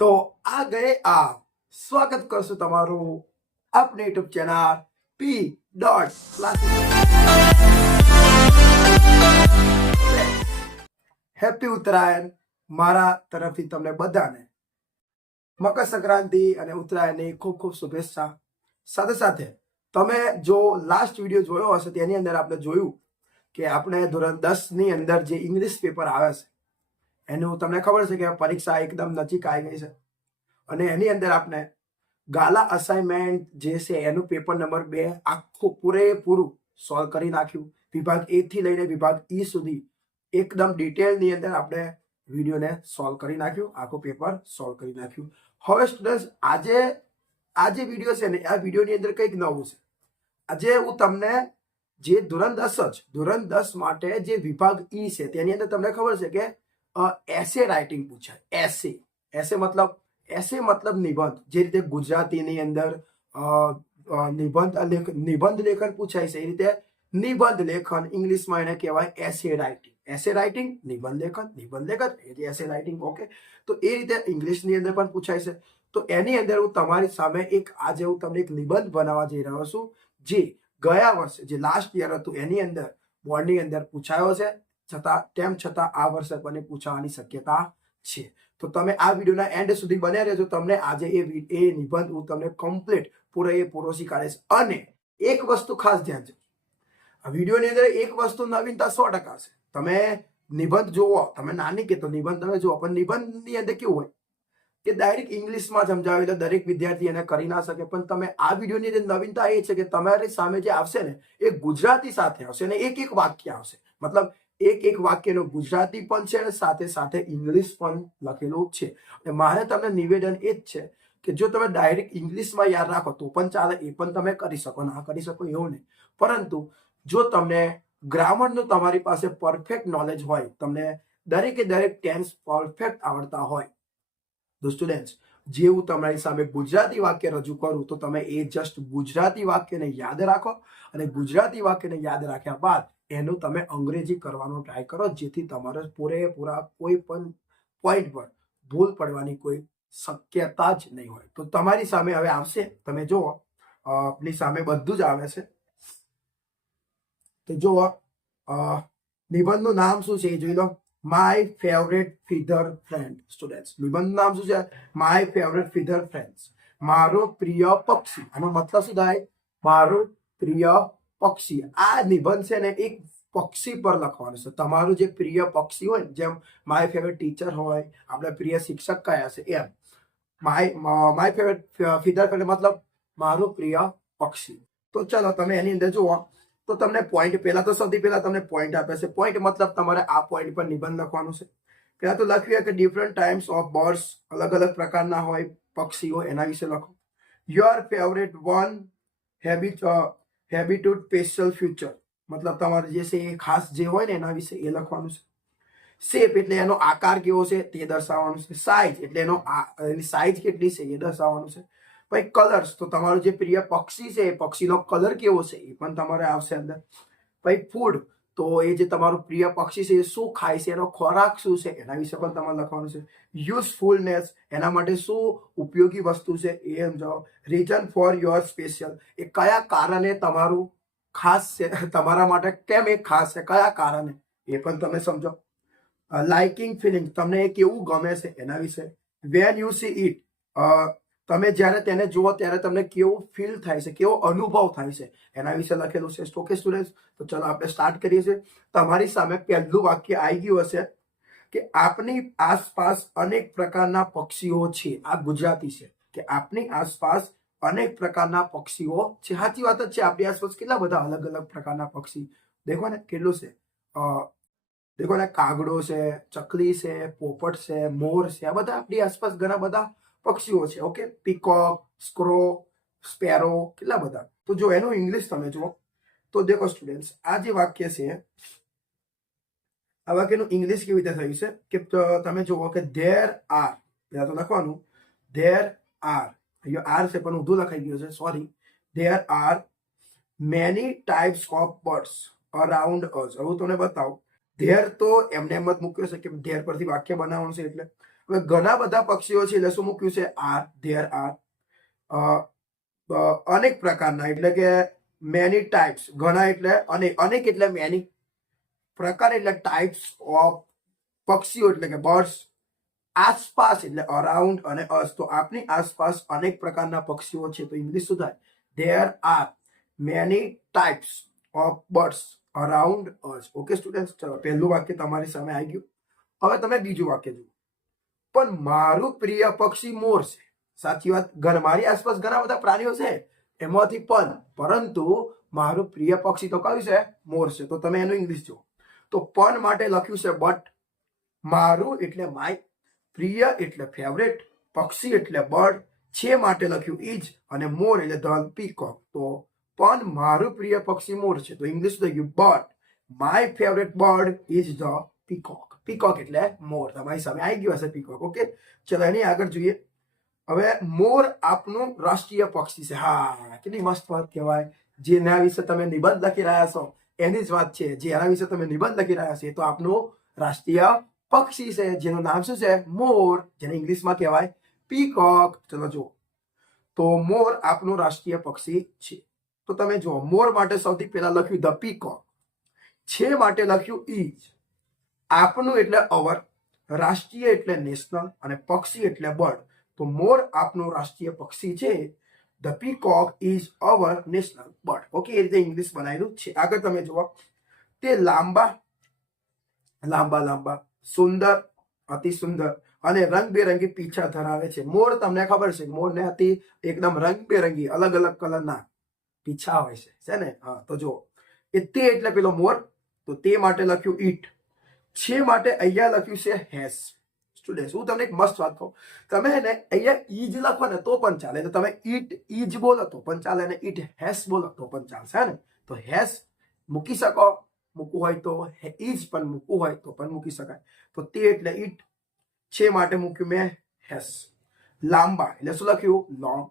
તો આ ગયે આ સ્વાગત કરશું તમારું આપની યુટ્યુબ ચેનલ પી ડોટ હેપી ઉત્તરાયણ મારા તરફથી તમને બધાને મકર સંક્રાંતિ અને ઉત્તરાયણની ખૂબ ખૂબ શુભેચ્છા. સાથે સાથે તમે જો લાસ્ટ વિડીયો જોયો હશે તેની અંદર આપણે જોયું કે આપણે ધોરણ 10 ની અંદર જે ઇંગ્લિશ પેપર આવે છે એનું તમને ખબર છે કે પરીક્ષા એકદમ નજીક આવી ગઈ છે અને એની અંદર આપણે ગાલા અસાઇનમેન્ટ જે છે એનું પેપર નંબર 2 આખું પૂરેપૂરું સોલ્વ કરી નાખ્યું. વિભાગ A થી લઈને વિભાગ E સુધી એકદમ ડિટેલની અંદર આપણે વિડીયોને સોલ્વ કરી નાખ્યું, આખું પેપર સોલ્વ કરી નાખ્યું. હવે સ્ટુડન્ટ્સ આ જે વિડીયો છે ને આ વિડીયોની અંદર કંઈક નવું છે. આજે હું તમને જે ધોરણ 10 માટે જે વિભાગ E છે તેની અંદર તમને ખબર છે કે એસે રાઇટિંગ પૂછાય. એસે મતલબ નિબંધ. જે રીતે ગુજરાતીની અંદર નિબંધ લેખન પૂછાય છે એ રીતે નિબંધ લેખન ઇંગ્લિશમાં એને કહેવાય એસે રાઇટિંગ. નિબંધ લેખન એટલે એસે રાઇટિંગ. ઓકે, તો એ રીતે ઇંગ્લિશની અંદર પણ પૂછાય છે. તો એની અંદર હું તમારી સામે આજે હું તમને એક નિબંધ બનાવવા જઈ રહ્યો છું જે ગયા વર્ષે જે લાસ્ટ યર હતું એની અંદર બોર્ડની અંદર પૂછાયો છે. તેમ છતાં આ વર્ષે પણ પૂછાવાની શક્યતા છે. તો તમે આ વિડીયોના એન્ડ સુધી બન્યા રહેજો. તમને આજે એ નિબંધ હું તમને કમ્પ્લીટ પૂરેપૂરો શીખવાડીશ. અને એક વસ્તુ ખાસ ધ્યાન છે, આ વિડીયોની અંદર એક વસ્તુ નવીનતા 100% છે. તમે નિબંધ જોવો, તમે નાની કે તો નિબંધ તમે જુઓ, પણ નિબંધની અંદર કેવું હોય કે ડાયરેક્ટ ઇંગ્લિશમાં સમજાવે એટલે દરેક વિદ્યાર્થી એને કરી ના શકે. પણ તમે આ વિડીયોની અંદર નવીનતા એ છે કે તમારી સામે જે આવશે ને એ ગુજરાતી સાથે આવશે અને એક વાક્ય આવશે. મતલબ એક વાક્યનું ગુજરાતી પણ છે અને સાથે સાથે ઇંગ્લિશ પણ લખેલું છે. અને મારે તમને નિવેદન એ જ છે કે જો તમે ડાયરેક્ટ ઇંગ્લિશમાં યાદ રાખો તો પણ ચાલે, એ પણ તમે કરી શકો, ના કરી શકો એવું નહીં. પરંતુ જો તમને ગ્રામરનું તમારી પાસે પરફેક્ટ નોલેજ હોય, તમને દરેકે દરેક ટેન્સ પરફેક્ટ આવડતા હોય, તો સ્ટુડન્ટ્સ જે હું તમારી સામે ગુજરાતી વાક્ય રજૂ કરું તો તમે એ જસ્ટ ગુજરાતી વાક્યને યાદ રાખો અને ગુજરાતી વાક્યને યાદ રાખ્યા બાદ એનું તમે અંગ્રેજી કરવાનો ટ્રાય કરો, જેથી તમારે પૂરેપૂરા કોઈ પણ પોઈન્ટ પર ભૂલ પડવાની કોઈ શક્યતા જ નહીં હોય. તો તમારી સામે હવે આવશે, તમે જુઓ આપની સામે બધું જ આવે છે. તો જુઓ નિબંધનું નામ શું છે એ જોઈ લો. My favourite feather friend. Students નિબંધનું નામ શું છે? My favourite feather friends. મારો પ્રિય પક્ષી. આનો મતલબ શું થાય? મારો પ્રિય પક્ષી. આ નિબંધ છે ને એક પક્ષી પર લખવાનું છે. તમારું જે પ્રિય પક્ષી હોય, જેમ માય ફેવરેટ ટીચર હોય, આપણે પ્રિય શિક્ષક કયા છે એમ માય ફેવરેટ ફીધર ફ્રેન્ડ મતલબ મારું પ્રિય પક્ષી. તો ચલો તમે એની અંદર જુઓ તો તમને પોઈન્ટ સૌથી પહેલા તમને પોઈન્ટ આપે છે. પોઈન્ટ મતલબ તમારે આ પોઈન્ટ પર નિબંધ લખવાનું છે. પહેલા તો લખ્યું કે ડિફરન્ટ ટાઈપ્સ ઓફ બર્ડ્સ, અલગ અલગ પ્રકારના હોય પક્ષીઓ, એના વિશે લખો. Your favourite one habitude special future, મતલબ તમારે જે છે એ ખાસ જે હોય ને એના વિશે એ લખવાનું છે. શેપ એટલે એનો આકાર કેવો છે તે દર્શાવવાનું છે. સાઇઝ એટલે એની સાઇઝ કેટલી છે એ દર્શાવવાનું છે. પછી કલર્સ, તો તમારું જે પ્રિય પક્ષી છે એ પક્ષીનો કલર કેવો છે એ પણ તમારે આવશે અંદર. પછી ફૂડ, તો એ જે તમારું પ્રિય પક્ષી છે એ શું ખાય છે, એનો ખોરાક શું છે એના વિશે પણ તમારે લખવાનું છે. યુઝફુલનેસ, એના માટે શું ઉપયોગી વસ્તુ છે એ સમજાવો. રીઝન ફોર યોર સ્પેશિયલ, એ કયા કારણે તમારું ખાસ છે, તમારા માટે કેમ એ ખાસ છે, કયા કારણે એ પણ તમે સમજો. લાઇકિંગ ફિલિંગ, તમને એ કેવું ગમે છે એના વિશે. વેન યુ સી ઇટ, તમે જ્યારે તેને જુઓ ત્યારે તમને કેવું ફીલ થાય છે, કેવો અનુભવ થાય છે એના વિશે લખેલું છે. ઓકે સ્ટુડન્ટ્સ, તો ચલો આપણે સ્ટાર્ટ કરીએ છીએ. તમારી સામે પહેલું વાક્ય આવી ગયું હશે કે આપની આસપાસ અનેક પ્રકારના પક્ષીઓ છે. આ ગુજરાતી છે કે આપની આસપાસ અનેક પ્રકારના પક્ષીઓ છે. સાચી વાત જ છે, આપણી આસપાસ કેટલા બધા અલગ અલગ પ્રકારના પક્ષી. દેખો ને કેટલું છે. દેખો ને કાગડો છે, ચકલી છે, પોપટ છે, મોર છે, આ બધા આપણી આસપાસ ઘણા બધા પક્ષીઓ છે. ઓકે, પીકોક, સ્ક્રો, સ્પેરો, કેટલા બધા. તો જો એનું ઇંગ્લિશ તમે જુઓ તો દેખો સ્ટુડન્ટ્સ, આ જે વાક્ય છે આ વાક્યનું ઇંગ્લિશ કેવી રીતે થયું છે કે તમે જુઓ કે ધેર આર, પહેલા તો લખવાનું ધેર આર, અહીંયા આર છે પણ ઊંધું લખાઈ ગયું છે, sorry. There are many types of birds around us. હવે તમને બતાવું, ધેર તો એમને એમ જ મૂક્યો છે કે ધેર પરથી વાક્ય બનાવવાનું છે એટલે હવે ઘણા બધા પક્ષીઓ છે એટલે શું મૂક્યું છે આર, ધેર આર. અનેક પ્રકારના એટલે કે મેની ટાઈપ્સ, ઘણા એટલે અનેક એટલે મેની, પ્રકાર એટલે ટાઈપ્સ ઓફ પક્ષીઓ એટલે કે બર્ડ્સ, આસપાસ એટલે અરાઉન્ડ અને અસ, તો આપની આસપાસ અનેક પ્રકારના પક્ષીઓ છે. તો ઇંગ્લિશ શું થાય? There are many types of birds around us. Okay student, ચલો પહેલું વાક્ય તમારી સામે આવી ગયું. હવે તમે બીજું વાક્ય જુઓ. પણ મારું પ્રિય પક્ષી મોર છે. સાચી વાત, મારી આસપાસ ઘણા બધા પ્રાણીઓ છે એમાંથી પણ, પરંતુ મારું પ્રિય પક્ષી તો કયું છે? મોર છે. તો તમે એનું ઇંગ્લિશ જુઓ. તો પણ માટે લખ્યું છે બટ, મારું એટલે માય, પ્રિય એટલે ફેવરેટ, પક્ષી એટલે બર્ડ, છે માટે લખ્યું ઇજ, અને મોર એટલે ધ પીકોક. તો પણ મારું પ્રિય પક્ષી મોર છે. તો ઇંગ્લિશ થઈ ગયું but my favourite bird is the peacock. Peacock એટલે મોર. તમારી સામે આવી ગયું હશે પીકોક. ઓકે, ચલો એની આગળ જોઈએ. હવે મોર આપનું રાષ્ટ્રીય પક્ષી છે. હા, કેટલી મસ્ત વાત કહેવાય. જેના વિશે તમે નિબંધ લખી રહ્યા છો એની જ વાત છે. જેના વિશે તમે નિબંધ લખી રહ્યા છો એ તો આપનું રાષ્ટ્રીય પક્ષી છે, જેનું નામ શું છે? મોર, જેને ઇંગ્લિશમાં કહેવાય પીકોક. ચલો જુઓ. તો મોર આપનું રાષ્ટ્રીય પક્ષી છે. તો તમે જુઓ, મોર માટે સૌથી પહેલા લખ્યું ધ પીકોક, છે માટે લખ્યું ઇજ, આપનું એટલે અવર, રાષ્ટ્રીય એટલે નેશનલ, અને પક્ષી એટલે બર્ડ. તો મોર આપનું રાષ્ટ્રીય પક્ષી છે. The peacock is our national bird. Okay, એ રીતે ઇંગ્લિશ બનાવેલું છે. આગળ તમે જુઓ. તે લાંબા લાંબા, સુંદર, અતિ સુંદર અને રંગબેરંગી પીંછા ધરાવે છે. મોર તમને ખબર છે, મોરને અતિ એકદમ રંગબેરંગી અલગ અલગ કલરના પીંછા હોય છે ને? હા, તો જુઓ. એ તે એટલે પેલો મોર, તો તે માટે લખ્યું ઈટ, છે માટે અહીંયા લખ્યું છે હેસ. સ્ટુડન્ટ, હું તમને એક મસ્ત વાત કહું. તમે એને અહીંયા ઈજ લખો ને તો પણ ચાલે. તો તમે ઈટ ઈજ બોલો તો પણ ચાલે, અને ઈટ હેસ બોલો તો પણ ચાલશે ને? તો હેસ મૂકી શકો, મૂકવું હોય તો, ઈજ પણ મૂકવું હોય તો પણ મૂકી શકાય. તો તે એટલે ઈટ, છે માટે મૂક્યું મેં હેસ. લાંબા એટલે શું લખ્યું? લોંગ.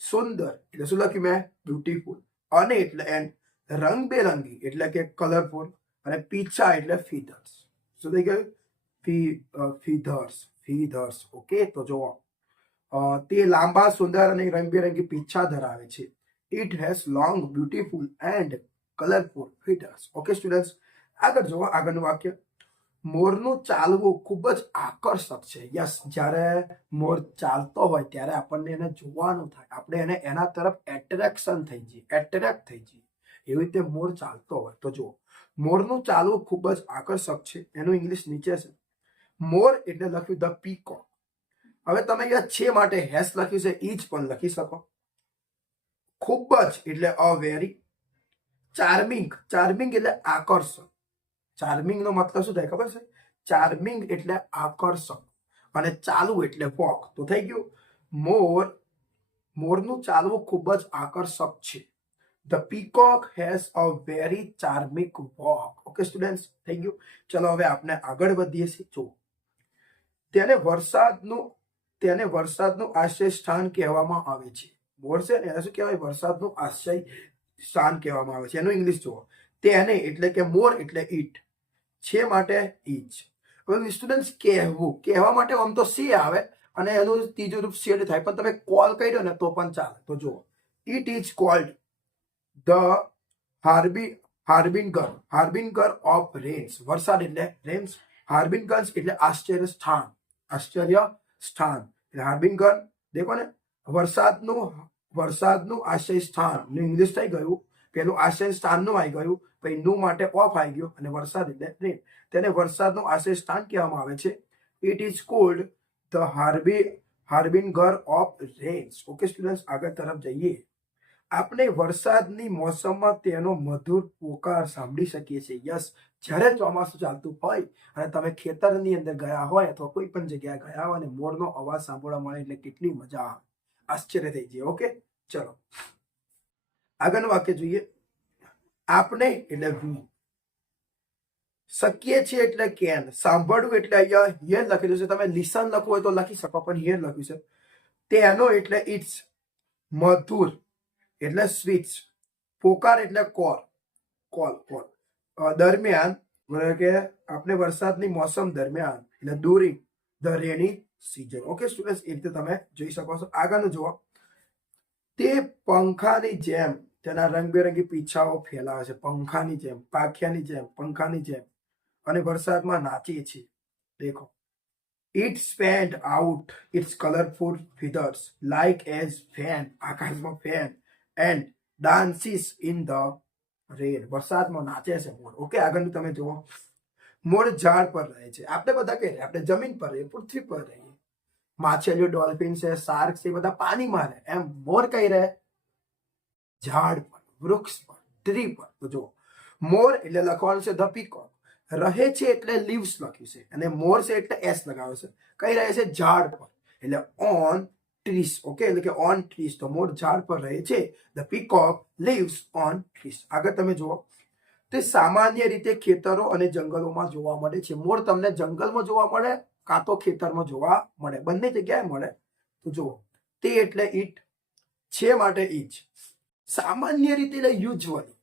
સુંદર એટલે શું લખ્યું મેં? બ્યુટીફુલ. અને એટલે એન્ડ. રંગબેરંગી એટલે કે કલરફુલ, અને પીછા એટલે ફીધર્સ. શું થઈ ગયું? ફીધર્સ. ઓકે, તો જુઓ. તે લાંબા, સુંદર અને રંગબેરંગી પીંછા ધરાવે છે. It has long, beautiful and colourful feathers. Okay students, આગળ જુઓ. આગળનું વાક્ય. મોરનું ચાલવું ખૂબ જ આકર્ષક છે. યસ, જ્યારે મોર ચાલતો હોય ત્યારે આપણને એને જોવાનું થાય, આપણે એને એના તરફ એટ્રેક્ટ થઈ જઈએ. એવી રીતે મોર ચાલતો હોય. તો જુઓ, મોરનું ચાલવું ખૂબ જ આકર્ષક છે. એનું ઇંગ્લિશ નીચે છે. મોર એટલે લખ્યું ધ પીકોક. હવે તમે અહીંયા છે માટે હેસ લખ્યું છે, ઈજ પણ લખી શકો. ખૂબ જ એટલે અ વેરી. ચાર્મિંગ એટલે આકર્ષક. ચાર્મિંગ નો મતલબ શું થાય ખબર છે? ચાર્મિંગ એટલે આકર્ષક, અને ચાલવું એટલે વોક. તો થઈ ગયું મોરનું ચાલવું ખૂબ જ આકર્ષક છે. The peacock has a very charming walk. Okay students, થઈ ગયું. ચલો હવે આપણે આગળ વધીએ છીએ. જો, તેને વરસાદનું આશ્રય સ્થાન કહેવામાં આવે છે. મોર છે ને એને શું કહેવાય? વરસાદનું આશ્રય સ્થાન કહેવામાં આવે છે. એનું ઇંગ્લિશ જુઓ. તેને એટલે કે મોર એટલે ઈટ, છે માટે ઈજ. હવે સ્ટુડન્ટ્સ, કહેવા માટે આમ તો સી આવે અને એનું ત્રીજું રૂપ શેડ થાય, પણ તમે કોલ કર્યો ને તો પણ ચાલે. તો જુઓ, it is called the harbinger of rains. વરસાદ એટલે રેન્સ, હાર્બિંગર્સ એટલે આશ્ચર્ય સ્થાન. એટલે હાર્બિંગર દેખો ને, વરસાદનું આશ્રય સ્થાન ઇંગ્લિશ થઈ ગયું. પેલું આશ્રય સ્થાનનું આવી ગયું, પછી નું માટે ઓફ આવી ગયો, અને વરસાદ એટલે રેન. તેને વરસાદનું આશ્રય સ્થાન કહેવામાં આવે છે. It is called the harbinger of rains. Okay students, આગળ તરફ જઈએ. આપણે વરસાદની મોસમમાં તેનો મધુર પોકાર સાંભળી શકીએ છીએ. યસ, જ્યારે ચોમાસું ચાલતું હોય અને તમે ખેતરની અંદર ગયા હોય અથવા કોઈ પણ જગ્યાએ ગયા હોય અને મોરનો અવાજ સાંભળવા મળે એટલે કેટલી મજા આવે, આશ્ચર્ય થઈ જાય. ઓકે, ચલો આગળનું વાક્ય જોઈએ. આપણે એટલે વી, શકીએ છીએ એટલે કેન, સાંભળવું એટલે અહીંયા હિયર લખેલું છે. તમે લિસન લખવું હોય તો લખી શકો, પણ હિયર લખ્યું છે. તેનો એટલે ઇટ્સ, મધુર એટલે સ્વીટ્સ, પોકાર એટલે કોલ. દરમિયાન કે આપણે વરસાદની મોસમ દરમિયાન એટલે during the rainy season. Okay students, એ રીતે તમે જોઈ શકો છો. આગળનું જુઓ. તે પંખાની જેમ તેના રંગબેરંગી પીછાઓ ફેલાવે છે. પંખાની જેમ, પાંખિયાની જેમ, પંખાની જેમ, અને વરસાદમાં નાચે છે. દેખો. It spanned out its colorful feathers like as fan, આકાશમાં fan, and dances in the rain. વરસાદમાં નાચે છે મોર. ઓકે, આગળનું તમે જુઓ. મોર ઝાડ પર રહે છે. આપણે બધા કઈ રહે? આપણે જમીન પર રહીએ, પૃથ્વી પર રહીએ. માછલીઓ, ડોલ્ફિન છે, શાર્ક છે, બધા પાણીમાં રહે. એમ મોર કઈ રહે? ઝાડ પર, વૃક્ષ પર, ટ્રી પર. તો જુઓ, મોર એટલે લખવાનું છે ધ પીકોક. રહે છે એટલે લીવ્સ લખ્યું છે, અને મોર છે એટલે એસ લગાવ્યો છે. કઈ રહે છે? ઝાડ પર, એટલે ઓન ટ્રીસ. ઓકે, એટલે કે ઓન ટ્રીસ. તો મોર ઝાડ પર રહે છે. The peacock leaves on ટ્રીસ. આગળ તમે જુઓ. તે સામાન્ય રીતે ખેતરો અને જંગલોમાં જોવા મળે છે. મોર તમને જંગલમાં જોવા મળે કાં તો ખેતરમાં જોવા મળે, બંને જગ્યાએ મળે. તો જુઓ, તે એટલે ઈટ, છે માટે ઈચ. સામાન્ય રીતે એટલે યુઝ્યુઅલી.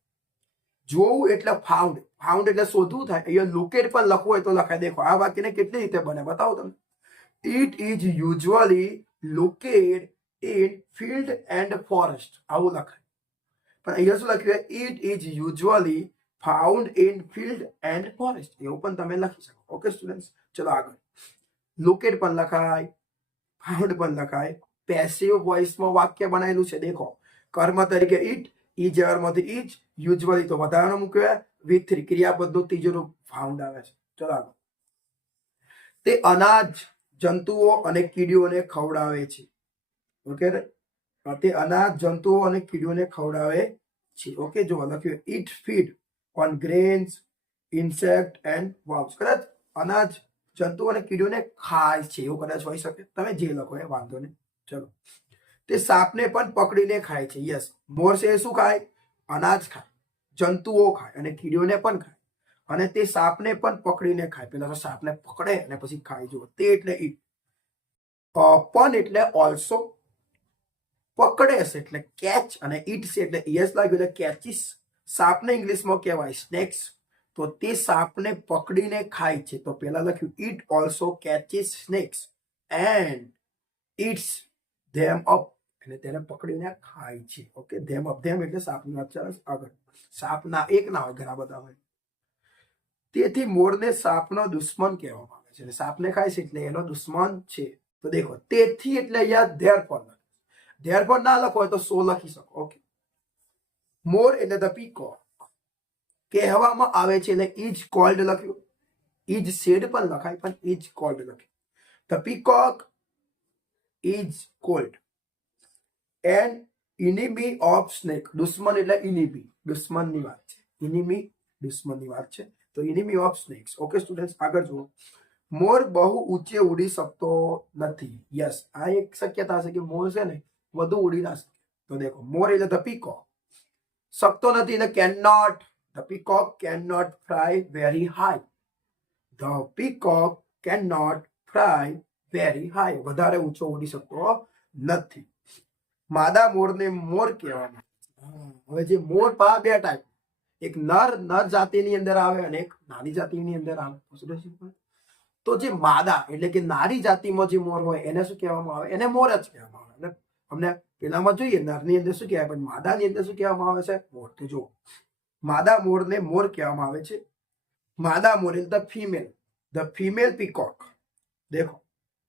જોવું એટલે ફાઉન્ડ. ફાઉન્ડ એટલે શોધવું થાય. અહીંયા લોકેટ પણ લખવું હોય તો લખાય. દેખો, આ વાક્યને કેટલી રીતે બને બતાવો તમને. It is usually locate in field and forest. આવું લખાય. પણ અહીંયા શું લખ્યું? It is usually found in field and forest. એવું પણ તમે લખી શકો. ઓકે સ્ટુડન્ટ્સ, ચલો આગળ. લોકેટ પણ લખાય, ફાઉન્ડ પણ લખાય. પેસિવ વોઇસમાં વાક્ય બનાવેલું છે. દેખો, કર્મ તરીકે ઇટ, ઈજરમાંથી ઈજ, યુઝ્યુઅલી તો વધારાનો મૂક્યો, વિથ થ્રી ક્રિયાપદનું ત્રીજું રૂપ ફાઉન્ડ આવે છે. ચલો આગળ. તે અનાજ, જંતુઓ અને કીડીઓને ખવડાવે છે. ઓકે, તે અનાજ, જંતુઓ અને કીડીઓને ખવડાવે છે. ઓકે, જો લખ્યું it feed on grains, insect and worms. કદાચ અનાજ, જંતુઓ અને કીડીઓને ખાય છે, એવું કદાચ હોઈ શકે. તમે જે લખો એ વાંધો નહીં. ચલો. તે સાપને પણ પકડીને ખાય છે. યસ, મોર છે શું ખાય? અનાજ ખાય, જંતુઓ ખાય, અને કીડીઓને પણ ખાય. અને તે સાપને પણ પકડીને ખાય. પેલા તો સાપને પકડે અને પછી ખાય. જુઓ, તે એટલે ઈટ. પણ એટલે ઓલ્સો. પકડે છે એટલે કેચ, અને ઈટ છે એટલે યસ લાગ્યું એટલે કેચીસ. સાપને ઇંગ્લિશમાં કહેવાય સ્નેક્સ. તો તે સાપને પકડીને ખાય છે. તો પેલા લખ્યું it also catches snakes and eats them up. એટલે તેને પકડીને ખાય છે. ઓકે, ધેમ અપ. ધેમ એટલે સાપની વાત ચાલે. આગળ. સાપના એક ના હોય, ઘણા બધા હોય. તેથી મોરને સાપનો દુશ્મન કહેવામાં આવે છે. સાપને ખાય છે એટલે એનો દુશ્મન છે. તો દેખો, તેથી એટલે અહીંયા ધેરફોર. ધેરફોર ના લખો હોય તો સો લખી શકો. ઓકે, મોર એટલે ધ પીકોક કહેવામાં આવે છે એટલે ઇઝ કોલ્ડ લખ્યું. ઇઝ સેડ પણ લખાય, પણ ઇઝ કોલ્ડ લખ્યું. The peacock is called an enemy of snake. દુશ્મન એટલે ઇનિમી, દુશ્મનની વાત છે. ઇનિમી, દુશ્મનની વાત છે. તો ઇનિમી ઓફ સ્નેક્સ. ઓકે સ્ટુડન્ટ્સ, આગળ જુઓ. મોર બહુ ઊંચે ઉડી શકતો નથી. યસ, આ એક શક્યતા છે કે મોર છે ને વધુ ઉડી ના શકે. તો દેખો, મોર એટલે ધ પીકોક. શકતો નથી એટલે can not. The peacock can not fly very high. The peacock can not fly very high. વધારે ઊંચો ઉડી શકતો નથી. માદા મોરને મોર કહેવામાં. હવે જે મોર પા બે ટાઈપ, એક નર જાતિની અંદર આવે અને એક નારી જાતિની અંદર આવે. તો જે માદા એટલે કે નારી જાતિમાં જે મોર હોય એને શું કહેવામાં આવે? એને મોર જ કહેવામાં આવે. એટલે અમને પેલામાં જોઈએ નરની અંદર શું કહેવાય, પણ માદાની અંદર શું કહેવામાં આવે છે? મોર. તો જો, માદા મોરને મોર કહેવામાં આવે છે. માદા મોર એટલે the female, the female peacock. દેખો,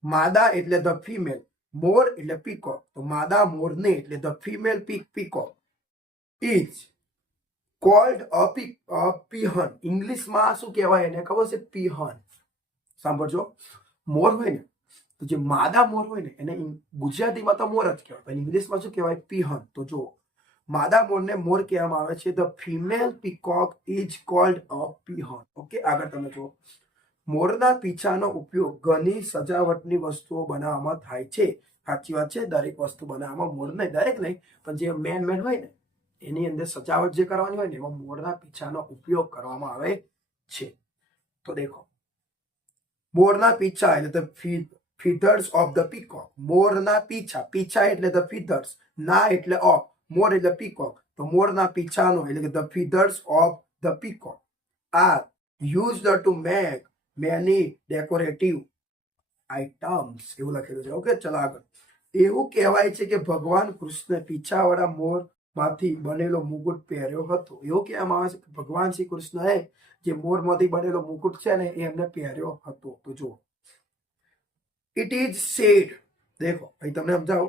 માદા એટલે ધ ફિમેલ, મોર એટલે પીકોક. તો માદા મોરને એટલે the female peacock is called a peahen. ઇંગ્લિશમાં શું કહેવાય એને ખબર છે? પીહન. સાંભળજો, મોર હોય ને, તો જે માદા મોર હોય ને એને ગુજરાતીમાં તો મોર જ કહેવાય, પણ ઇંગ્લિશમાં શું કહેવાય? પીહન. તો જો, માદા મોરને મોર કહેવામાં આવે છે. The female peacock is called a peahen. Okay, આગળ તમે જુઓ. મોરના પીછાનો ઉપયોગ ઘણી સજાવટની વસ્તુઓ બનાવવામાં થાય છે. સાચી વાત છે, દરેક વસ્તુ બનાવવામાં મોર નહીં, દરેક નહીં, પણ જે મેન હોય ને એની અંદર સજાવટ જે કરવાની હોય ને એમાં મોરના પીછાનો ઉપયોગ કરવામાં આવે છે. તો દેખો, મોરના પીછા એટલે the feathers of the peacock. મોરના પીછા, પીછા એટલે ધ ફીધર્સ, ના એટલે ઓફ, મોર એટલે પીકોક. તો મોરના પીછાનો એટલે the feathers of the peacock are used to make many decorative items એવું લખેલું છે. ઓકે, ચલો આગળ. એવું કહેવાય છે કે ભગવાન કૃષ્ણ પીછાવાળા મોર માંથી બનેલો મુકુટ પહેર્યો હતો. એવું કહેવામાં આવે છે કે ભગવાન શ્રી કૃષ્ણએ જે મોર માંથી બનેલો મુકુટ છે ને એ એમને પહેર્યો હતો. તો જુઓ, ઇટ ઇઝ સેડ, દેખો અહીં તમને સમજાવો,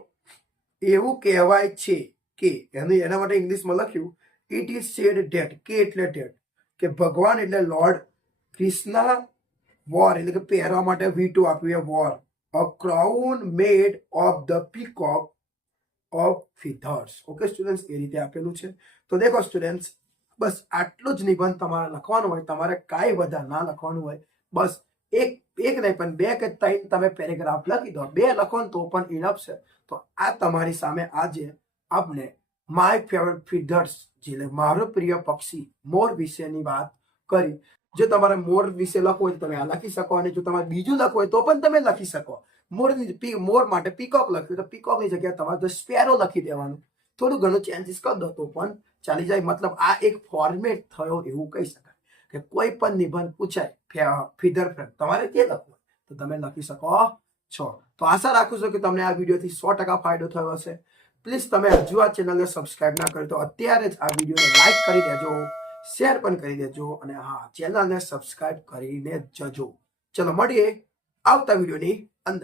એવું કહેવાય છે કે, એના માટે ઇંગ્લિશમાં લખ્યું ઇટ ઇઝ સેડ ડેટ, કે એટલે ડેટ, કે ભગવાન એટલે લોર્ડ કૃષ્ણ વોર એટલે કે પહેરવા માટે વીટું આપ્યું wore a crown made of the peacock of feathers. Okay students, એ રીતે આપેલું છે. તો દેખો સ્ટુડન્ટ્સ, બસ આટલું જ નિબંધ તમારે લખવાનું હોય. તમારે કાંઈ વધારે ના લખવાનું હોય. બસ એક નહીં પણ 2 કે 3 તમે પેરેગ્રાફ લખી દો. 2 લખો ને તો પણ ઇનફ છે. તો આ તમારી સામે આજે આપણે માય ફેવરેટ ફીધર્સ, એટલે મારો પ્રિય પક્ષી મોર વિશેની વાત કરી. જો તમારે મોર વિશે લખવું હોય તો તમે આ લખી શકો, અને જો તમારે બીજું લખવું હોય તો પણ તમે લખી શકો. મોર માટે પીકોક લખ્યું તો પીકોકની જગ્યાએ તમારે તો સ્પેરો લખી દેવાનું. થોડું ઘણું ચેન્જીસ કરી દો તો પણ ચાલી જાય. મતલબ આ એક ફોર્મેટ થયો એવું કહી શકાય કે કોઈ પણ નિબંધ પૂછાય ફીધર ફ્રેન્ડ, તમારે તે લખવું તો તમે લખી શકો છો. તો આશા રાખું છું કે તમને આ વિડીયોથી 100% ફાયદો થયો હશે. પ્લીઝ તમે હજુ આ ચેનલને સબસ્ક્રાઇબ ના કરી તો અત્યારે જ આ વિડીયોને લાઈક કરી દેજો, શેર પણ કરી દેજો, અને હા, ચેનલને સબસ્ક્રાઇબ કરીને જજો. ચલો મળીએ આવતા વિડીયોની અંદર.